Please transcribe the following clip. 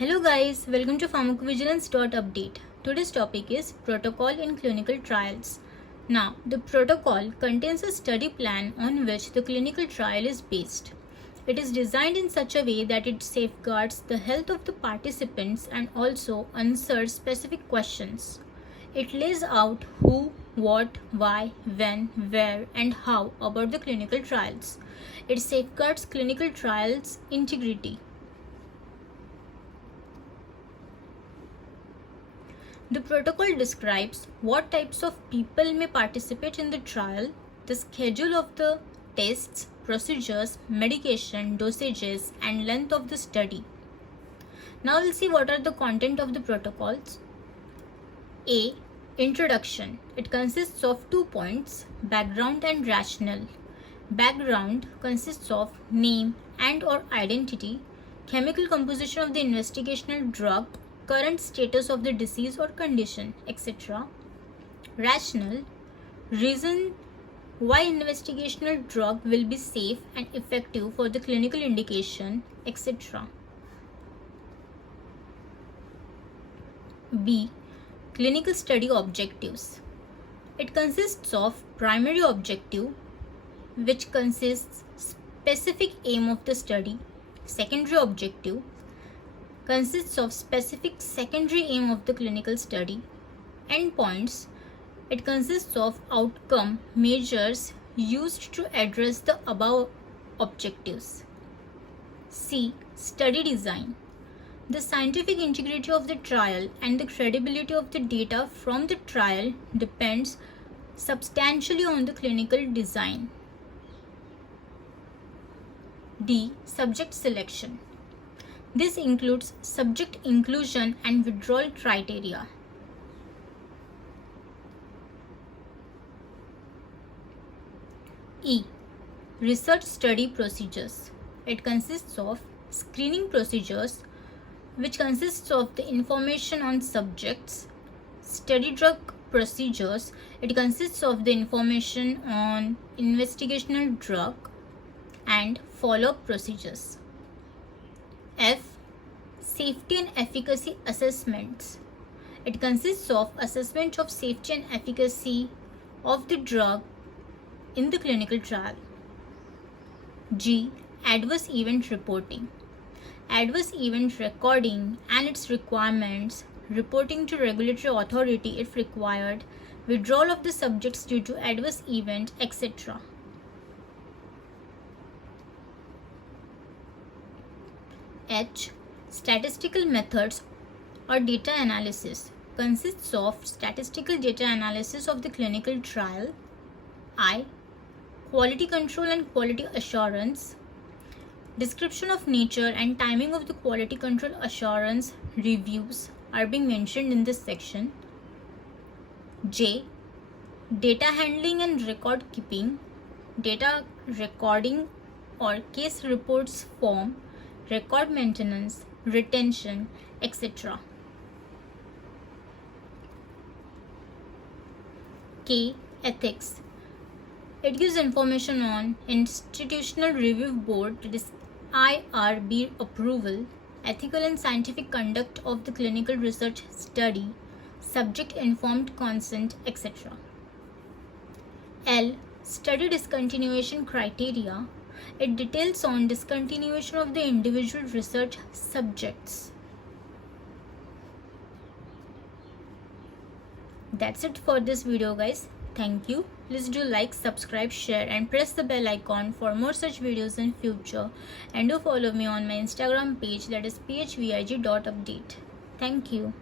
Hello guys, welcome to pharmacovigilance.update. Today's topic is protocol in clinical trials. Now, the protocol contains a study plan on which the clinical trial is based. It is designed in such a way that it safeguards the health of the participants and also answers specific questions. It lays out who, what, why, when, where, and how about the clinical trials. It safeguards clinical trials' integrity. The protocol describes what types of people may participate in the trial, the schedule of the tests, procedures, medication, dosages, and length of the study. Now we'll see what are the content of the protocols. A. Introduction. It consists of 2 points, background and rationale. Background consists of name and or identity, chemical composition of the investigational drug, current status of the disease or condition, etc. Rationale, reason why investigational drug will be safe and effective for the clinical indication, etc. B. Clinical study objectives. It consists of primary objective, which consists specific aim of the study. Secondary objective consists of specific secondary aim of the clinical study. Endpoints. It consists of outcome measures used to address the above objectives. C. Study design. The scientific integrity of the trial and the credibility of the data from the trial depends substantially on the clinical design. D. Subject selection. This includes subject inclusion and withdrawal criteria. E. Research study procedures. It consists of screening procedures, which consists of the information on subjects. Study drug procedures. It consists of the information on investigational drug and follow-up procedures. F. Safety and efficacy assessments. It consists of assessment of safety and efficacy of the drug in the clinical trial. G. Adverse event reporting. Adverse event recording and its requirements, reporting to regulatory authority if required, withdrawal of the subjects due to adverse event, etc. H. Statistical methods or data analysis. Consists of statistical data analysis of the clinical trial. I. Quality control and quality assurance. Description of nature and timing of the quality control assurance reviews are being mentioned in this section. J. Data handling and record keeping. Data recording or case reports form, record maintenance, retention, etc. K. Ethics. It gives information on institutional review board, that is IRB approval, ethical and scientific conduct of the clinical research study, subject informed consent, etc. L. Study discontinuation criteria. It details on discontinuation of the individual research subjects. That's it for this video, guys. Thank you. Please do like, subscribe, share and press the bell icon for more such videos in future, and do follow me on my Instagram page, that is phvig.update. Thank you.